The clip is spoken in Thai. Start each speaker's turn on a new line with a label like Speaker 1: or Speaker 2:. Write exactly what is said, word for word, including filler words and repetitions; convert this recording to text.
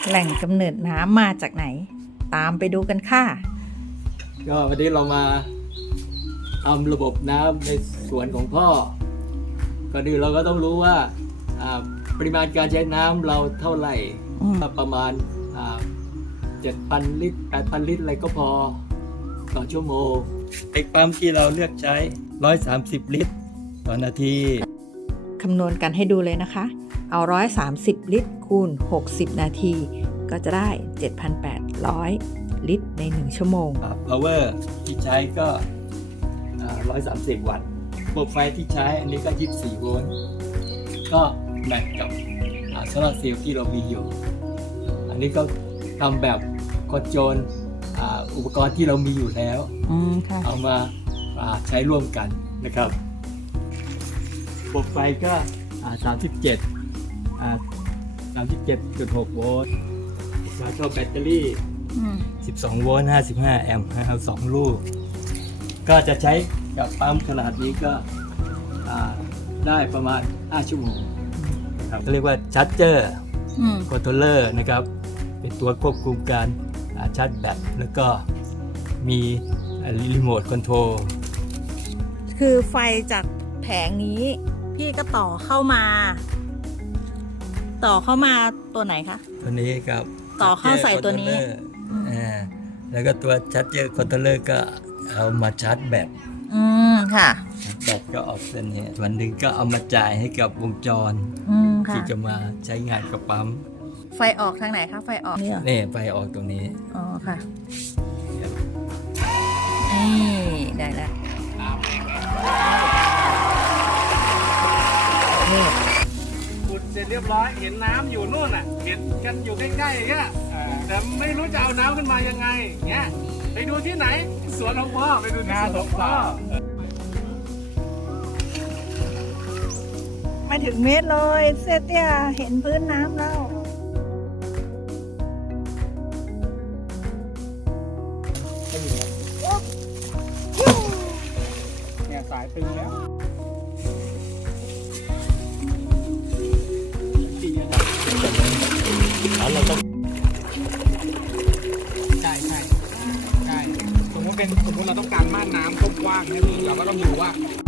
Speaker 1: แหล่งกำเนิดน้ำมาจากไหน ตามไปดูกันค่ะ
Speaker 2: ก็วันนี้เรามาทำระบบน้ำในสวนของพ่อก่อนอื่นเราก็ต้องรู้ว่าปริมาณการใช้น้ำเราเท่าไหร่ ประมาณเจ็ดพันลิตรแปดพันลิตรอะไรก็พอต่อชั่วโมงไอ้ปั๊มที่เราเลือกใช้หนึ่งร้อยสามสิบลิตรต่อนาที
Speaker 1: คำนวณกันให้ดูเลยนะคะ เอาหนึ่งร้อยสามสิบลิตรคูณหกสิบนาทีก็จะได้ เจ็ดพันแปดร้อย ลิตรในหนึ่งชั่วโมง
Speaker 2: power ที่ใช้ก็หนึ่งร้อยสามสิบวัตต์ระบบไฟที่ใช้อันนี้ก็ยี่สิบสี่โวลต์ก็แมทกับโซลาร์เซลล์ที่เรามีอยู่อันนี้ก็ทำแบบคอนโทรลอุปกรณ์ที่เรามีอยู่แล้วเอามาใช้ร่วมกันนะครับระบบไฟก็สามสิบเจ็ด สามสิบเจ็ดจุดหกโวลต์แล้วก็แบตเตอรี่สิบสองโวลต์ห้าสิบห้าแอมป์เอาสองลูกก็จะใช้กับปั๊มขนาดนี้ก็ได้ประมาณห้าชั่วโมงครับเรียกว่าชาร์จเจอร์คอนโทรลเลอร์นะครับเป็นตัวควบคุมการชาร์จแบตแล้วก็มีรีโมทคอนโทรล
Speaker 1: คือไฟจากแผงนี้พี่ก็ต่อเข้ามาต่อเข้ามาตัวไหนคะ
Speaker 2: ตัวนี้ครับ
Speaker 1: ต่อเข้าใส่ตัวนี้
Speaker 2: อ่าแล้วก็ตัวชาร์จเจอร์คอนโทรลเลอร์ก็เอามาชาร์จแบต
Speaker 1: อืมค่ะ
Speaker 2: แบตก็ออกเส้นนี้วันหนึ่งก็เอามาจ่ายให้กับวงจรที่จะมาใช้งานกับปั๊ม
Speaker 1: ไฟออกทางไหนคะไฟออก
Speaker 2: นี่นี่ไฟออกตรงนี้
Speaker 1: อ๋อค่ะนี่ได้แล้ว
Speaker 3: ขุดเสร็จเรียบร้อยเห็นน้ำอยู่นู่นอ่ะเห็นกันอยู่ใกล้ๆอย่างเงี้ยแต่ไม่รู้จะเอาน้ำขึ้นมายังไงเงี้ยไปดูที่ไหนสวนของพ่อไปดูที่สวนของพ่อ
Speaker 1: ไม่ถึงเมตรเลยเซเตียเห็นพื้นน้ำแล้ว
Speaker 3: เนี่ยสายตึงแล้ว
Speaker 2: แล้วเราต้อง
Speaker 3: ใช่ใช่ใช่สมมติเป็นสมมติเราต้องการม่านน้ำกว้างๆให้เราก็ต้องดูว่า